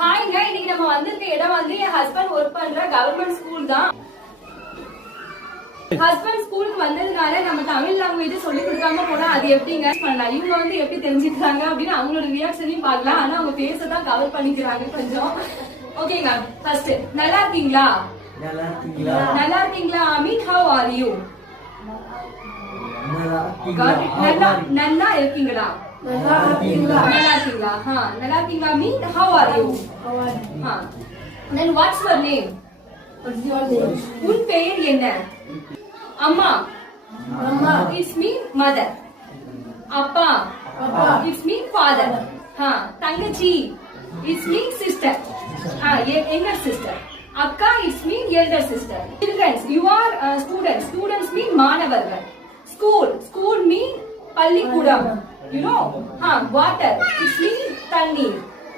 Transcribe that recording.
ஹாய்ங்க இன்னைக்கு நம்ம வந்திருக்க இடம் வந்து என் ஹஸ்பண்ட் ஒர்க் பண்ற கவர்மெண்ட் ஸ்கூல் தான். ஹஸ்பண்ட் ஸ்கூலுக்கு வந்ததுனால நம்ம தமிழ் லாங்குவேஜ் சொல்லி கொடுக்காம போனா அது எப்படிங்க? பண்ணலாம். இவங்க வந்து எப்படி தெரிஞ்சுக்கிறாங்க அப்படின்னு அவங்களோட ரியாக்ஷனையும் பார்க்கலாம். ஆனா அவங்க பேச தான் கவர் பண்ணிக்கிறாங்க கொஞ்சம். ஓகேங்க ஃபர்ஸ்ட் நல்லா இருக்கீங்களா? நல்லா இருக்கீங்களா? நல்லா இருக்கீங்களா? அமித் ஹவ் ஆர் யூ நல்லா Nala Pingla. Nala Pingla. हाँ Nala Pingla mean how are you? How are you? हाँ. Then what's your name? What's your name? उन पेर ये ना. Amma. Amma. It's me mother. Appa. Appa. It's me father. हाँ. तंगची. It's me sister. हाँ ये younger sister. Akka it's me elder sister. Childrens you are uh, students. Students mean मानवर्ग. School. School mean पल्ली कूडम. you know ha water it's mean தண்ணீர்